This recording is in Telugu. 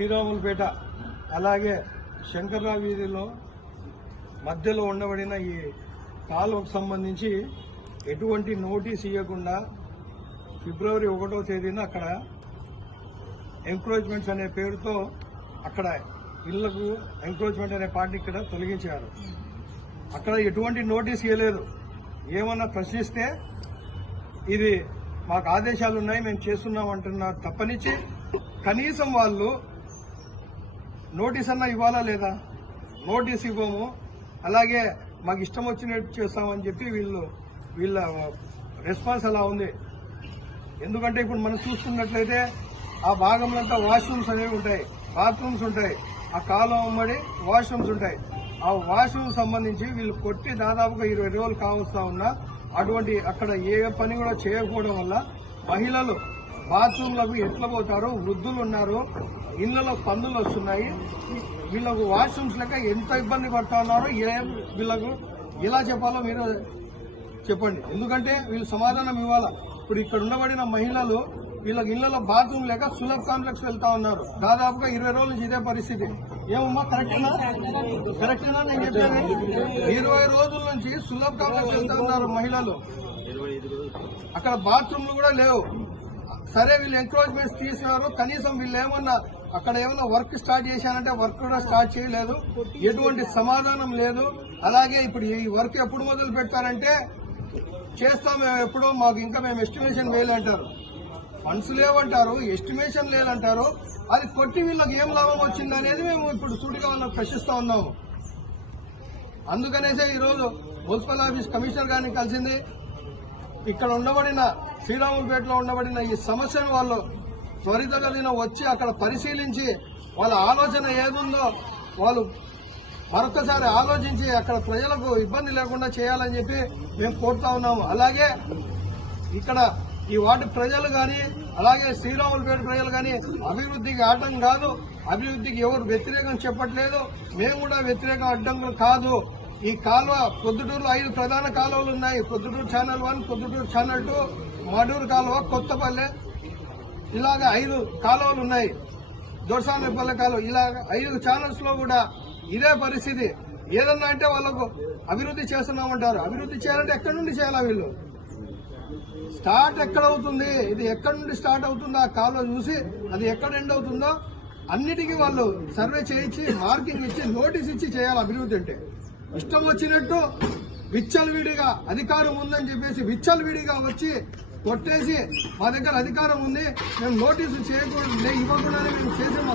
శ్రీరాములపేట అలాగే శంకర్రావు వీధిలో మధ్యలో ఉండబడిన ఈ కాలువకు సంబంధించి ఎటువంటి నోటీస్ ఇవ్వకుండా ఫిబ్రవరి 1వ తేదీన అక్కడ ఎంక్రోచ్మెంట్స్ అనే పేరుతో అక్కడ ఇళ్లకు ఎంక్రోచ్మెంట్ అనే పార్టీ ఇక్కడ తొలగించారు. అక్కడ ఎటువంటి నోటీస్ ఇవ్వలేదు. ఏమన్నా ప్రశ్నిస్తే ఇది మాకు ఆదేశాలు ఉన్నాయి, మేము చేస్తున్నాం అంటున్నారు తప్పనిచ్చి కనీసం వాళ్ళు నోటీస్ అన్నా ఇవ్వాలా లేదా? నోటీస్ ఇవ్వము, అలాగే మాకు ఇష్టం వచ్చినట్టు చేస్తామని చెప్పి వీళ్ళ రెస్పాన్స్ అలా ఉంది. ఎందుకంటే ఇప్పుడు మనం చూసుకున్నట్లయితే ఆ భాగంలో అంతా వాష్రూమ్స్ అనేవి ఉంటాయి, బాత్రూమ్స్ ఉంటాయి, ఆ కాలువ అమ్మడి వాష్రూమ్స్ ఉంటాయి. ఆ వాష్రూమ్ సంబంధించి వీళ్ళు కొట్టి దాదాపుగా 20 రోజులు కావస్తా ఉన్నా అటువంటి అక్కడ ఏ పని కూడా చేయకపోవడం వల్ల మహిళలు బాత్రూంలకు ఎట్లా పోతారు, వృద్ధులు ఉన్నారు, ఇళ్లలో పందులు వస్తున్నాయి, వీళ్ళకు వాష్రూమ్స్ లెక్క ఎంత ఇబ్బంది పడతా ఉన్నారో వీళ్ళకు ఎలా చెప్పాలో మీరు చెప్పండి. ఎందుకంటే వీళ్ళు సమాధానం ఇవ్వాలా. ఇప్పుడు ఇక్కడ ఉండబడిన మహిళలు వీళ్ళకి ఇళ్లలో బాత్రూమ్ లేక సులభ్ కాంప్లెక్స్ వెళ్తా ఉన్నారు. దాదాపుగా 20 రోజుల నుంచి ఇదే పరిస్థితి. ఏమమ్మా కరెక్టేనా నేను చెప్పాను? 20 రోజుల నుంచి సులభ్ కాంప్లెక్స్ వెళ్తా ఉన్నారు మహిళలు. అక్కడ బాత్రూమ్లు కూడా లేవు. సరే వీళ్ళు ఎంక్రోచ్మెంట్స్ తీసేవారు, కనీసం వీళ్ళు ఏమన్నా అక్కడ ఏమన్నా వర్క్ స్టార్ట్ చేశారంటే వర్క్ కూడా స్టార్ట్ చేయలేదు, ఎటువంటి సమాధానం లేదు. అలాగే ఇప్పుడు ఈ వర్క్ ఎప్పుడు మొదలు పెట్టారంటే చేస్తాం మేము ఎప్పుడు, మాకు ఇంకా మేము ఎస్టిమేషన్ వేయాలంటారు. ఫండ్స్ లేవంటారు, ఎస్టిమేషన్ లేదంటారు. అది కొట్టి వీళ్ళకి ఏం లాభం వచ్చింది అనేది మేము ఇప్పుడు సూటిగా వాళ్ళకి ప్రశ్నిస్తా ఉన్నాము. అందుకనేసే ఈరోజు మున్సిపల్ ఆఫీస్ కమిషనర్ గారిని కలిసింది. ఇక్కడ ఉండబడిన శ్రీరాములపేటలో ఉండబడిన ఈ సమస్యను వాళ్ళు త్వరితగతిన వచ్చి అక్కడ పరిశీలించి వాళ్ళ ఆలోచన ఏదుందో వాళ్ళు మరొకసారి ఆలోచించి అక్కడ ప్రజలకు ఇబ్బంది లేకుండా చేయాలని చెప్పి మేము కోరుతా ఉన్నాము. అలాగే ఇక్కడ ఈ వార్డు ప్రజలు కానీ అలాగే శ్రీరాములపేట ప్రజలు కానీ అభివృద్ధికి ఆటం కాదు, అభివృద్ధికి ఎవరు వ్యతిరేకం చెప్పట్లేదు, మేము కూడా వ్యతిరేకం అడ్డంకులు కాదు. ఈ కాలువ పొద్దుటూరులో 5 ప్రధాన కాలువలు ఉన్నాయి. పొద్దుటూరు ఛానల్ 1, పొద్దుటూరు ఛానల్ 2, మడూరు కాలువ, కొత్తపల్లె, ఇలాగ 5 కాలువలు ఉన్నాయి. దొరసానపల్లె కాలువ, ఇలాగ 5 ఛానల్స్ లో కూడా ఇదే పరిస్థితి. ఏదన్నా అంటే వాళ్ళకు అభివృద్ధి చేస్తున్నామంటారు. అభివృద్ధి చేయాలంటే ఎక్కడి నుండి చేయాలా? వీళ్ళు స్టార్ట్ ఎక్కడ అవుతుంది, ఇది ఎక్కడి నుండి స్టార్ట్ అవుతుందో ఆ కాలువ చూసి అది ఎక్కడ ఎండ్ అవుతుందో అన్నిటికీ వాళ్ళు సర్వే చేయించి మార్కింగ్ ఇచ్చి నోటీస్ ఇచ్చి చేయాలి. అభివృద్ధి అంటే ఇష్టం వచ్చినట్టు విచ్చలవిడిగా అధికారం ఉందని చెప్పేసి విచ్చలవిడిగా వచ్చి కొట్టేసి మా దగ్గర అధికారం ఉంది, మేము నోటీసులు చేయకూడదు ఇవ్వకుండానే మేము చేసే మా